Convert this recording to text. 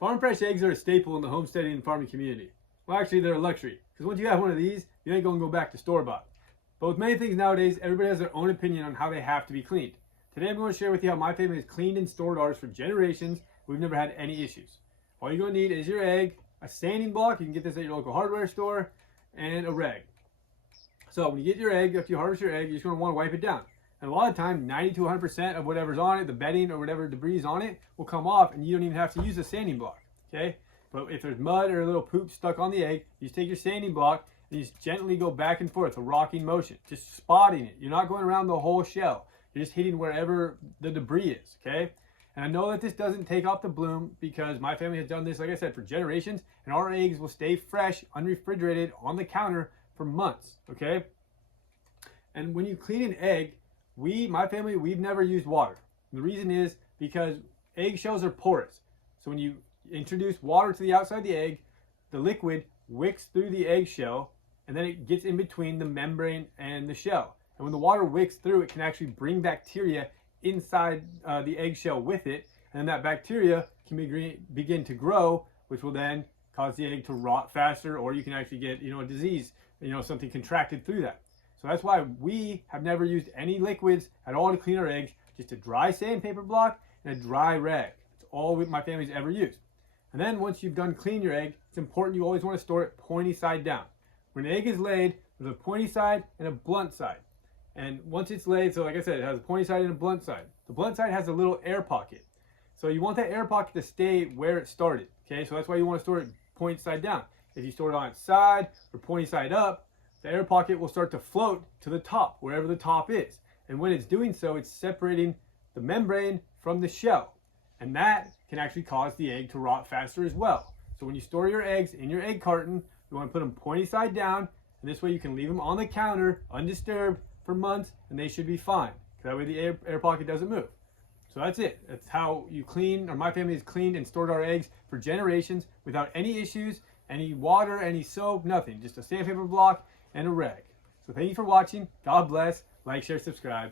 Farm fresh eggs are a staple in the homesteading and farming community. Well, actually, they're a luxury, because once you have one of these, you ain't gonna go back to store-bought. But with many things nowadays, everybody has their own opinion on how they have to be cleaned. Today I'm going to share with you how my family has cleaned and stored ours for generations. We've never had any issues. All you're going to need is your egg, a sanding block, you can get this at your local hardware store, and a rag. So when you get your egg, after you harvest your egg, you're just going to want to wipe it down. And a lot of time, 90 to 100% of whatever's on it, the bedding or whatever debris is on it, will come off and you don't even have to use a sanding block, okay? But if there's mud or a little poop stuck on the egg, you just take your sanding block and you just gently go back and forth, a rocking motion, just spotting it. You're not going around the whole shell. You're just hitting wherever the debris is, okay? And I know that this doesn't take off the bloom because my family has done this, like I said, for generations, and our eggs will stay fresh, unrefrigerated, on the counter for months, okay? And when you clean an egg, my family, we've never used water. And the reason is because eggshells are porous. So when you introduce water to the outside of the egg, the liquid wicks through the eggshell, and then it gets in between the membrane and the shell. And when the water wicks through, it can actually bring bacteria inside the eggshell with it, and then that bacteria can begin to grow, which will then cause the egg to rot faster, or you can actually get, a disease, something contracted through that. So that's why we have never used any liquids at all to clean our eggs, just a dry sandpaper block and a dry rag. That's all my family's ever used. And then once you've done cleaning your egg, it's important you always want to store it pointy side down. When an egg is laid, there's a pointy side and a blunt side. And once it's laid, so like I said, it has a pointy side and a blunt side. The blunt side has a little air pocket. So you want that air pocket to stay where it started, okay? So that's why you want to store it pointy side down. If you store it on its side or pointy side up, the air pocket will start to float to the top, wherever the top is. And when it's doing so, it's separating the membrane from the shell. And that can actually cause the egg to rot faster as well. So when you store your eggs in your egg carton, you want to put them pointy side down, and this way you can leave them on the counter undisturbed for months, and they should be fine. That way the air pocket doesn't move. So that's it. That's how you clean, or my family has cleaned and stored our eggs for generations without any issues, any water, any soap, nothing. Just a sandpaper block and a rag. So thank you for watching. God bless. Like, share, subscribe.